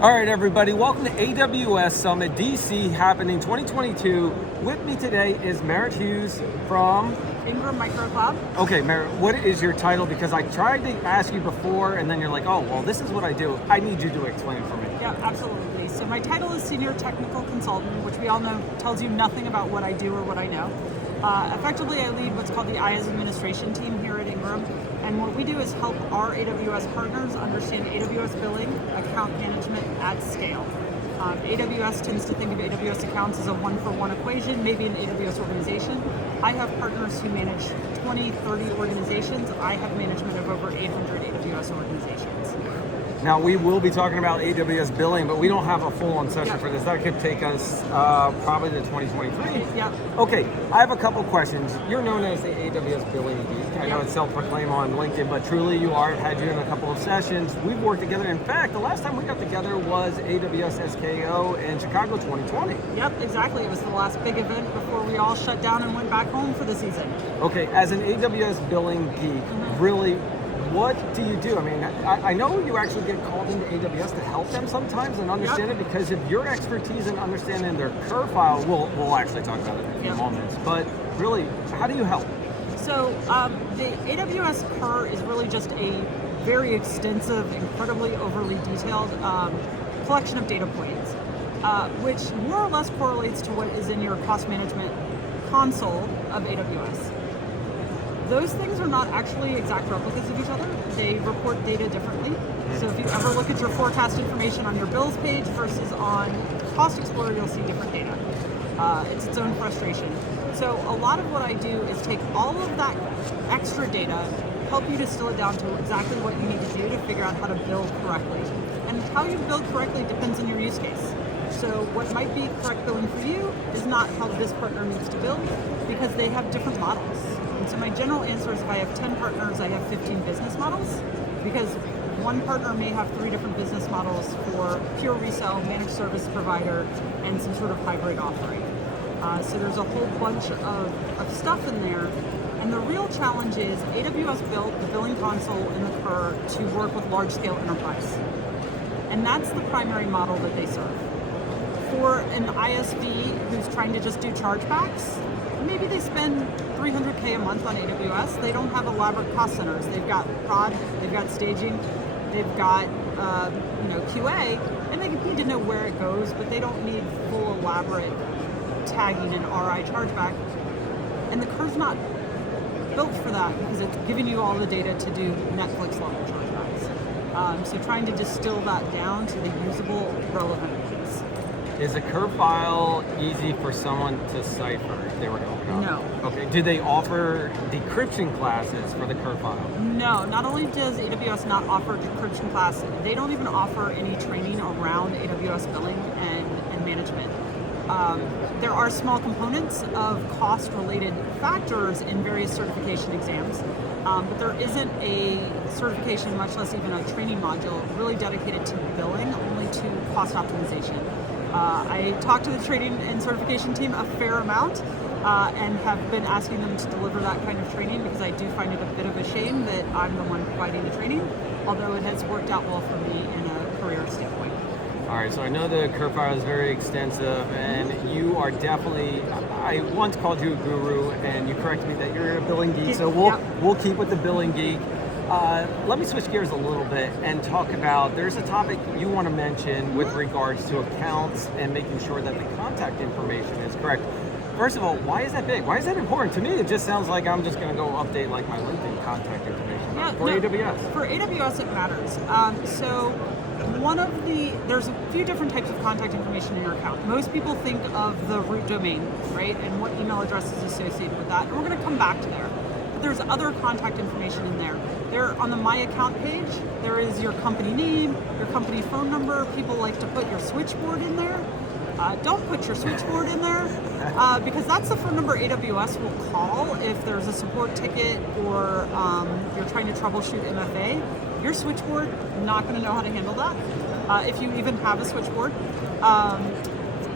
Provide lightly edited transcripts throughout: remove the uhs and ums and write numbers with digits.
All right, everybody, welcome to AWS Summit DC happening 2022. With me today is Marit Hughes from Ingram Microcloud. Okay, Marit, what is your title? Because I tried to ask you before and then you're like, oh, well, this is what I do. I need you to explain it for me. Yeah, absolutely. So my title is Senior Technical Consultant, which we all know tells you nothing about what I do or what I know. Effectively, I lead what's called the IaaS administration team here at Ingram. And what we do is help our AWS partners understand AWS billing, account management at scale. AWS tends to think of AWS accounts as a one-for-one equation, maybe an AWS organization. I have partners who manage 20, 30 organizations. I have management of over 800 AWS organizations. Now, we will be talking about AWS billing, but we don't have a full-on session for this. That could take us probably to 2023. Yep. Okay, I have a couple questions. You're known as the AWS billing geek. I know it's self-proclaimed on LinkedIn, but truly you are. I've had you in a couple of sessions. We've worked together. In fact, the last time we got together was AWS SKO in Chicago 2020. Yep, exactly. It was the last big event before we all shut down and went back home for the season. Okay, as an AWS billing geek, really, what do you do? I mean, I know you actually get called into AWS to help them sometimes and understand it because of your expertise in understanding their curve file. We'll actually talk about it in a few moments. But really, how do you help? So the AWS CUR is really just a very extensive, incredibly overly detailed collection of data points, which more or less correlates to what is in your cost management console of AWS. Those things are not actually exact replicas of each other. They report data differently. So if you ever look at your forecast information on your bills page versus on Cost Explorer, you'll see different data. It's its own frustration. So a lot of what I do is take all of that extra data, help you distill it down to exactly what you need to do to figure out how to bill correctly. And how you build correctly depends on your use case. So what might be correct billing for you is not how this partner needs to bill because they have different models. And so my general answer is if I have 10 partners, I have 15 business models because one partner may have 3 different business models for pure resale, managed service provider, and some sort of hybrid offering. So there's a whole bunch of stuff in there. And the real challenge is AWS built the billing console and the CUR to work with large-scale enterprise. And that's the primary model that they serve. For an ISV who's trying to just do chargebacks, maybe they spend $300K a month on AWS. They don't have elaborate cost centers. They've got prod, they've got staging, they've got QA, and they need to know where it goes, but they don't need full elaborate tagging and RI chargeback. And the CUR's not built for that because it's giving you all the data to do Netflix level chargebacks. So trying to distill that down to the usable, relevant piece. Is a curve file easy for someone to cipher if they were to open up? No. Okay, do they offer decryption classes for the curve file? No, not only does AWS not offer decryption class, they don't even offer any training around AWS billing and management. There are small components of cost-related factors in various certification exams, but there isn't a certification, much less even a training module, really dedicated to billing, only to cost optimization. I talk to the training and certification team a fair amount and have been asking them to deliver that kind of training because I do find it a bit of a shame that I'm the one providing the training, although it has worked out well for me in a career standpoint. All right, so I know the curve file is very extensive and you are definitely, I once called you a guru and you corrected me that you're a billing geek, so we'll keep with the billing geek. Let me switch gears a little bit and talk about, there's a topic you want to mention with regards to accounts and making sure that the contact information is correct. First of all, why is that big? Why is that important? To me, it just sounds like I'm just going to go update like my LinkedIn contact information. AWS. For AWS, it matters. So there's a few different types of contact information in your account. Most people think of the root domain, right? And what email address is associated with that. And we're going to come back to there. There's other contact information in there. There on the My Account page, there is your company name, your company phone number. People like to put your switchboard in there. Don't put your switchboard in there because that's the phone number AWS will call if there's a support ticket or you're trying to troubleshoot MFA. Your switchboard, not going to know how to handle that if you even have a switchboard.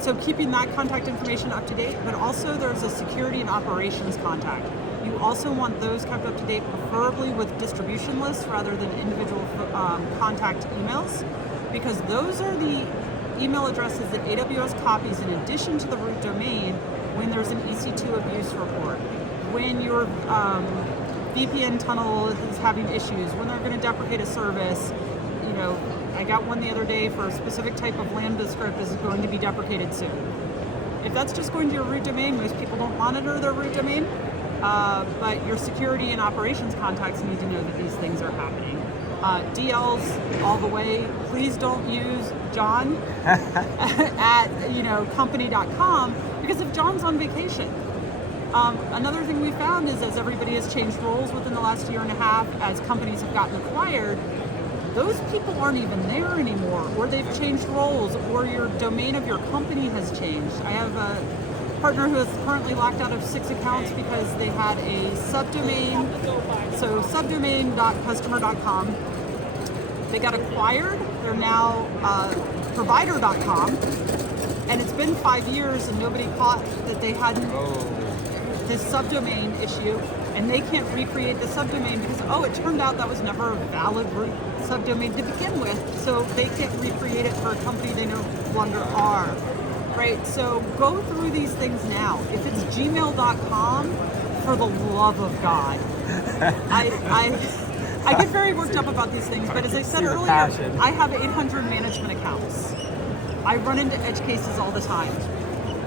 So keeping that contact information up to date, but also there's a security and operations contact. You also want those kept up to date, preferably with distribution lists rather than individual contact emails, because those are the email addresses that AWS copies in addition to the root domain when there's an EC2 abuse report, when your VPN tunnel is having issues, when they're going to deprecate a service. You know, I got one the other day for a specific type of Lambda script is going to be deprecated soon. If that's just going to your root domain, most people don't monitor their root domain, but your security and operations contacts need to know that these things are happening. DLs all the way. Please don't use John at company.com, because if John's on vacation. Another thing we found is as everybody has changed roles within the last year and a half, as companies have gotten acquired, those people aren't even there anymore, or they've changed roles, or your domain of your company has changed. I have a partner who is currently locked out of 6 accounts because they had a subdomain, so subdomain.customer.com. They got acquired, they're now provider.com, and it's been 5 years and nobody caught that they had this subdomain issue, and they can't recreate the subdomain because, it turned out that was never a valid subdomain to begin with, so they can't recreate it for a company they no longer are. Right, so go through these things now. If it's gmail.com, for the love of God. I get very worked up about these things, but as I said earlier, I have 800 management accounts. I run into edge cases all the time.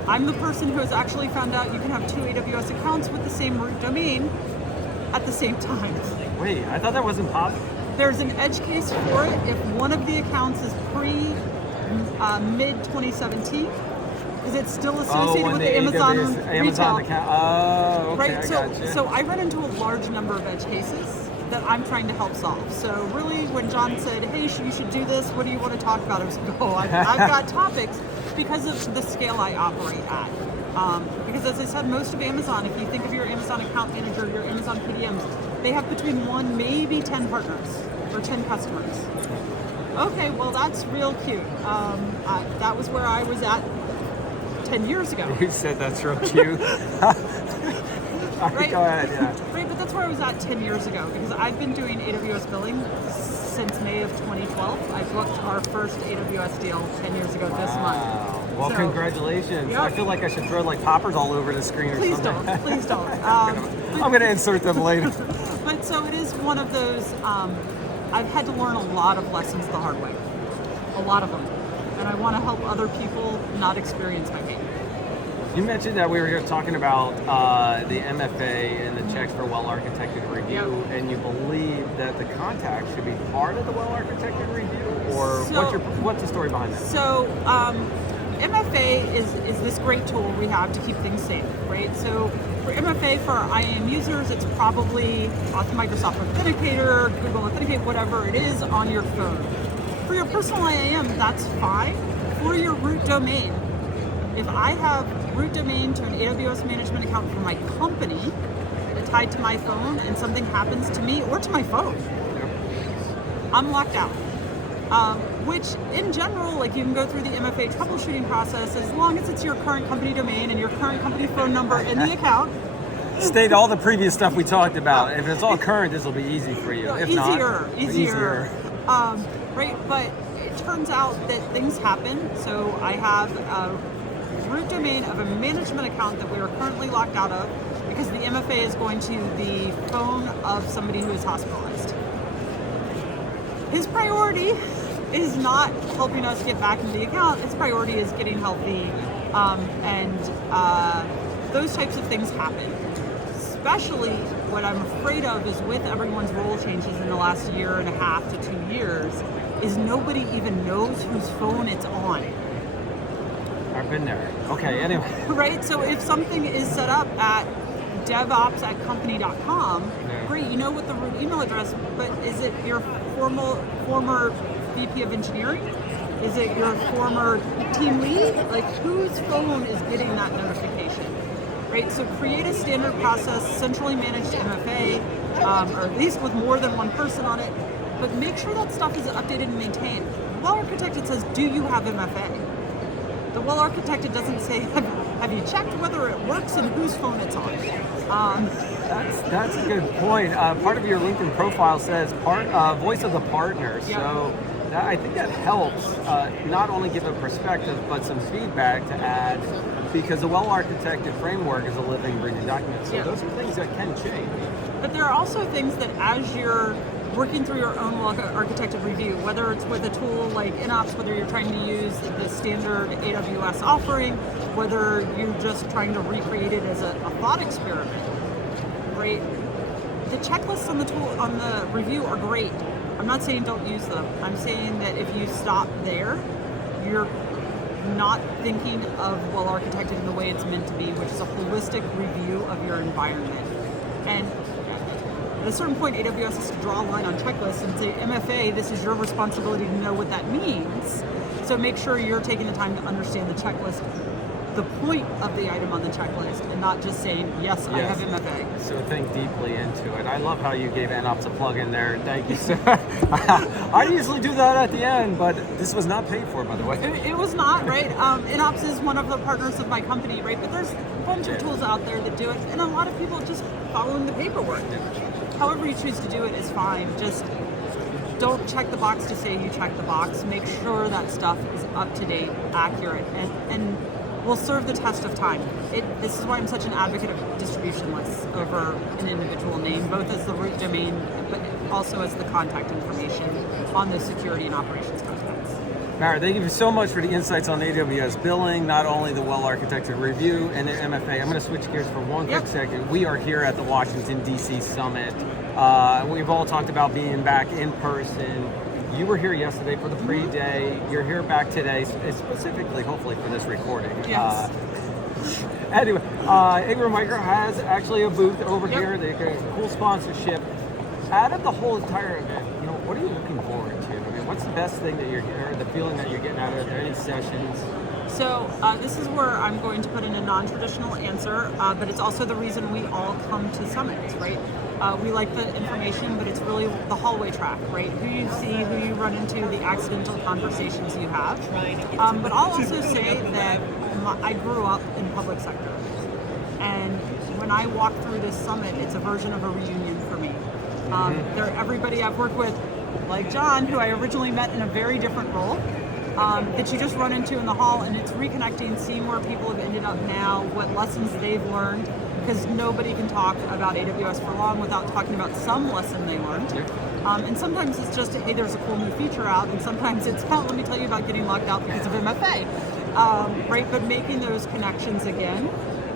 I'm the person who has actually found out you can have 2 AWS accounts with the same root domain at the same time. Wait, I thought that wasn't possible. There's an edge case for it if one of the accounts is mid 2017. Because it's still associated with the Amazon retail account. Oh, okay, right. So I run into a large number of edge cases that I'm trying to help solve. So really, when John said, "Hey, you should do this. What do you want to talk about?" I was like, I've got topics because of the scale I operate at. Because as I said, most of Amazon, if you think of your Amazon account manager, your Amazon PDMs, they have between 1, maybe 10 partners or 10 customers. Okay, well that's real cute. That was where I was at 10 years ago. You said that's real cute. Right? Go ahead, yeah. Right, but that's where I was at 10 years ago, because I've been doing AWS billing since May of 2012. I booked our first AWS deal 10 years ago this month. Well, congratulations. Yep. I feel like I should throw like poppers all over the screen or something. Please don't. I'm going to insert them later. But so it is one of those, I've had to learn a lot of lessons the hard way. A lot of them. And I want to help other people not experience my pain. You mentioned that we were here talking about the MFA and the checks for well-architected review, and you believe that the contact should be part of the well-architected review, or what's the story behind that? So MFA is this great tool we have to keep things safe, right? So for MFA, for our IAM users, it's probably Microsoft Authenticator, Google Authenticate, whatever it is on your phone. For your personal IAM, that's fine. For your root domain, if I have root domain to an AWS management account for my company tied to my phone and something happens to me or to my phone, I'm locked out. Which in general, like you can go through the MFA troubleshooting process as long as it's your current company domain and your current company phone number in the account. State all the previous stuff we talked about. If it's all current, this will be easy for you. If easier. Right, but it turns out that things happen. So I have a root domain of a management account that we are currently locked out of because the MFA is going to the phone of somebody who is hospitalized. His priority is not helping us get back into the account. His priority is getting healthy, and those types of things happen. Especially what I'm afraid of is with everyone's role changes in the last year and a half to 2 years, is nobody even knows whose phone it's on. I've been there. Okay, anyway. Right, so if something is set up at devops@company.com, great, you know what the root email address, but is it your former VP of engineering? Is it your former team lead? Like, whose phone is getting that notification? Right, so create a standard process, centrally managed MFA, or at least with more than one person on it, but make sure that stuff is updated and maintained. Well-architected says, do you have MFA? The well-architected doesn't say, have you checked whether it works and whose phone it's on? That's a good point. Part of your LinkedIn profile says voice of the partner. Yep. So I think that helps not only give a perspective, but some feedback to add, because a well-architected framework is a living, breathing document. So those are things that can change. But there are also things that as you're working through your own well-architected review, whether it's with a tool like InOps, whether you're trying to use the standard AWS offering, whether you're just trying to recreate it as a thought experiment, right? The checklists on the tool, on the review are great. I'm not saying don't use them. I'm saying that if you stop there, you're not thinking of well-architected in the way it's meant to be, which is a holistic review of your environment. And at a certain point, AWS has to draw a line on checklists and say, MFA, this is your responsibility to know what that means. So make sure you're taking the time to understand the checklist, the point of the item on the checklist, and not just saying, yes, I have MFA. So think deeply into it. I love how you gave NOps a plug in there. Thank you, sir. I usually do that at the end, but this was not paid for, by the way. It was not, right? InOps is one of the partners of my company, right? But there's a bunch of tools out there that do it, and a lot of people just following the paperwork. However you choose to do it is fine. Just don't check the box to say you check the box. Make sure that stuff is up to date, accurate, and will serve the test of time. This is why I'm such an advocate of distribution lists over an individual name, both as the root domain, but also as the contact information on those security and operations contacts. Marit, thank you so much for the insights on AWS billing, not only the well-architected review and the MFA. I'm going to switch gears for one quick second. We are here at the Washington, D.C. Summit. We've all talked about being back in person. You were here yesterday for the pre-day. You're here back today, specifically, hopefully, for this recording. Yes. Anyway, Ingram Myer has actually a booth over here. They got a cool sponsorship. Out of the whole entire event, what are you looking forward to? I mean, what's the best thing that or the feeling that you're getting out of it? Are there any sessions? So this is where I'm going to put in a non-traditional answer, but it's also the reason we all come to summits, right? We like the information, but it's really the hallway track, right? Who you see, who you run into, the accidental conversations you have. But I'll also say that I grew up in public sector. And when I walk through this summit, it's a version of a reunion for me. Everybody I've worked with, like John, who I originally met in a very different role, that you just run into in the hall, and it's reconnecting, seeing where people have ended up now, what lessons they've learned, because nobody can talk about AWS for long without talking about some lesson they learned. And sometimes it's just, hey, there's a cool new feature out, and sometimes it's, oh, let me tell you about getting locked out because of MFA. Right, but making those connections again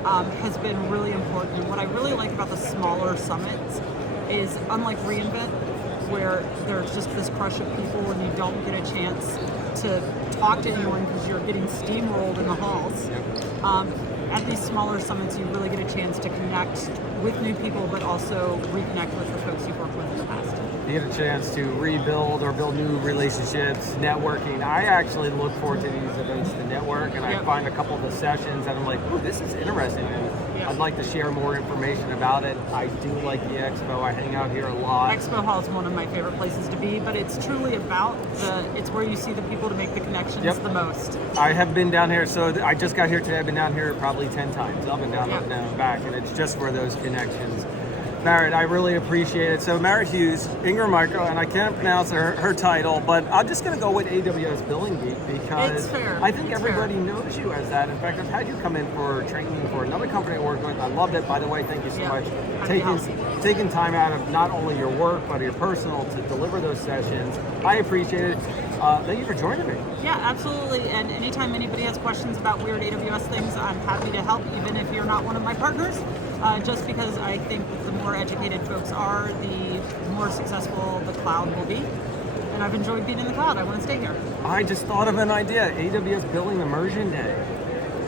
has been really important. And what I really like about the smaller summits is, unlike reInvent, where there's just this crush of people and you don't get a chance to talk to anyone because you're getting steamrolled in the halls. At these smaller summits, you really get a chance to connect with new people, but also reconnect with the folks you've worked with in the past. You get a chance to rebuild or build new relationships, networking. I actually look forward to these events to network, and I find a couple of the sessions and I'm like, ooh, this is interesting. And I'd like to share more information about it. I do like the expo. I hang out here a lot. Expo Hall is one of my favorite places to be, but it's truly about it's where you see the people to make the connections the most. I have been down here, so I just got here today. I've been down here probably 10 times, up and down, up and down, and back, and it's just for those connections. Marit, I really appreciate it. So Marit Hughes, Ingram Myer, and I can't pronounce her title, but I'm just going to go with AWS Billing Geek because I think everybody knows you as that. In fact, I've had you come in for training for another company I work with. I loved it. By the way, thank you so much. Taking time out of not only your work, but your personal to deliver those sessions. I appreciate it. Thank you for joining me. Yeah, absolutely. And anytime anybody has questions about weird AWS things, I'm happy to help, even if you're not one of my partners. Just because I think the more educated folks are, the more successful the cloud will be. And I've enjoyed being in the cloud. I want to stay here. I just thought of an idea. AWS Billing Immersion Day.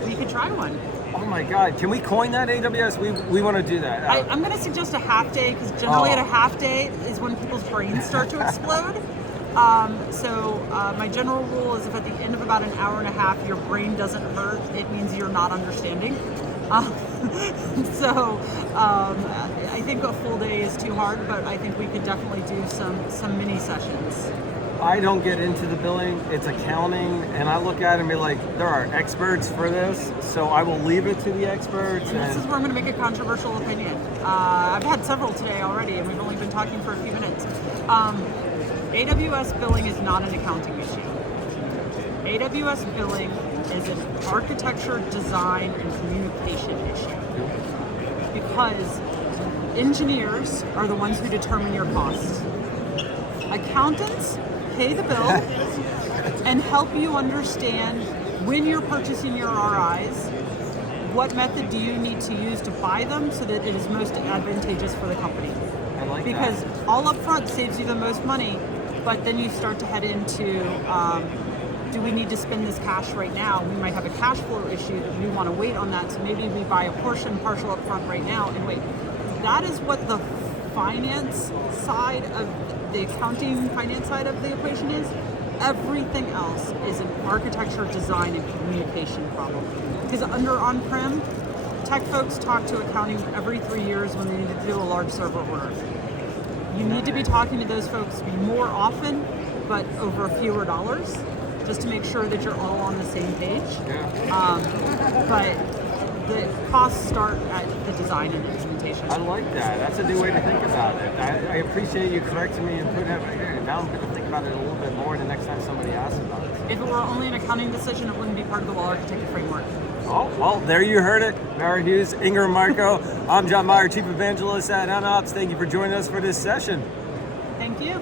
We could try one. Oh my God. Can we coin that, AWS? We want to do that. I'm going to suggest a half day, because generally at a half day is when people's brains start to explode. So my general rule is if at the end of about an hour and a half your brain doesn't hurt, it means you're not understanding. I think a full day is too hard, but I think we could definitely do some mini sessions. I don't get into the billing, it's accounting, and I look at it and be like, there are experts for this, so I will leave it to the experts. And this is where I'm going to make a controversial opinion. I've had several today already, and we've only been talking for a few minutes. AWS billing is not an accounting issue. AWS billing is an architecture, design, and communication issue. Because engineers are the ones who determine your costs. Accountants pay the bill and help you understand when you're purchasing your RIs, what method do you need to use to buy them so that it is most advantageous for the company. I like because that. all up front saves you the most money, but then you start to head into, do we need to spend this cash right now? We might have a cash flow issue that we want to wait on that, so maybe we buy a partial up front right now and wait. That is what the finance side of the accounting finance side of the equation is. Everything else is an architecture, design, and communication problem. Because under on-prem, tech folks talk to accounting every 3 years when they need to do a large server order. You need to be talking to those folks more often, but over fewer dollars, just to make sure that you're all on the same page. But the costs start at the design and implementation. I like that. That's a new way to think about it. I appreciate you correcting me and putting that right here. Now I'm going to think about it a little bit more the next time somebody asks about it. If it were only an accounting decision, it wouldn't be part of the well-architected framework. Oh, well, there you heard it. Marit, Hughes, Ingram, Marco. I'm John Myer, Chief Evangelist at NOps. Thank you for joining us for this session. Thank you.